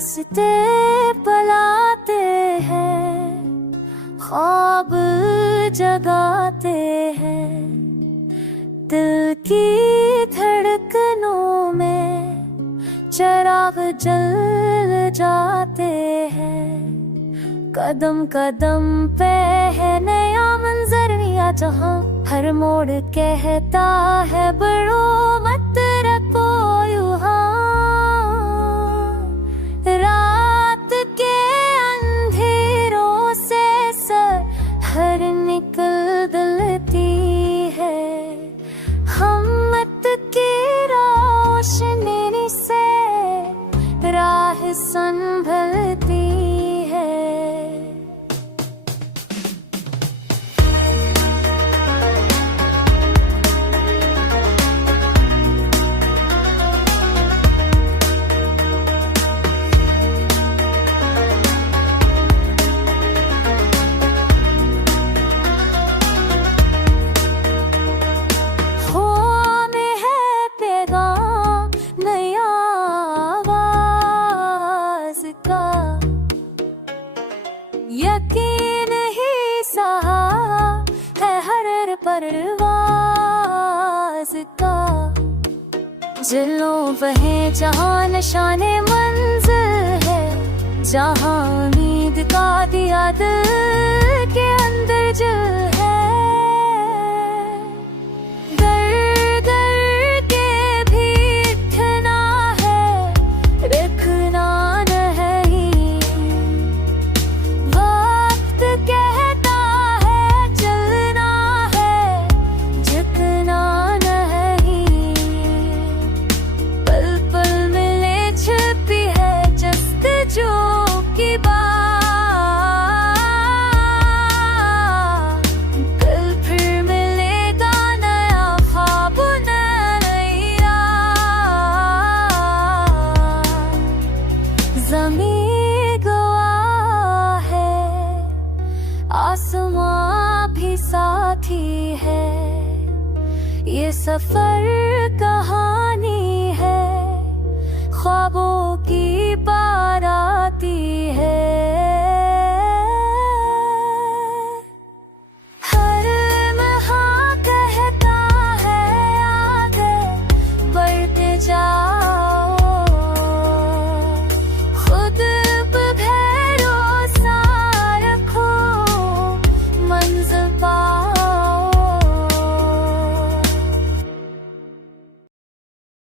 रास्ते पलाते हैं, ख्वाब जगाते हैं। दिल की धड़कनों में चिराग जल जाते हैं। कदम कदम पे है नया मंजर या जहां, हर मोड़ कहता है बढ़ो मत रखो युहां। रात के अंधेरों से हर निकलती है, हिम्मत की रोशनी से राह संभलती है। यकीन ही सहा है हर परवाज़ का। जिलों बहे जहां निशाने मंजिल है, जहां उम्मीद का दिया दिल के अंदर जल है। दर दर के भी उठना है, रखना कहता है चलना है, झुकना नहीं। पल पल मिले छिपी है जस्तजू की बात। कल फिर मिलेगा नया ख्वाब नई रात। ज़मीं गवाह है, आसमां भी साथी है। ये सफर कहानी है, ख्वाबों की बारात।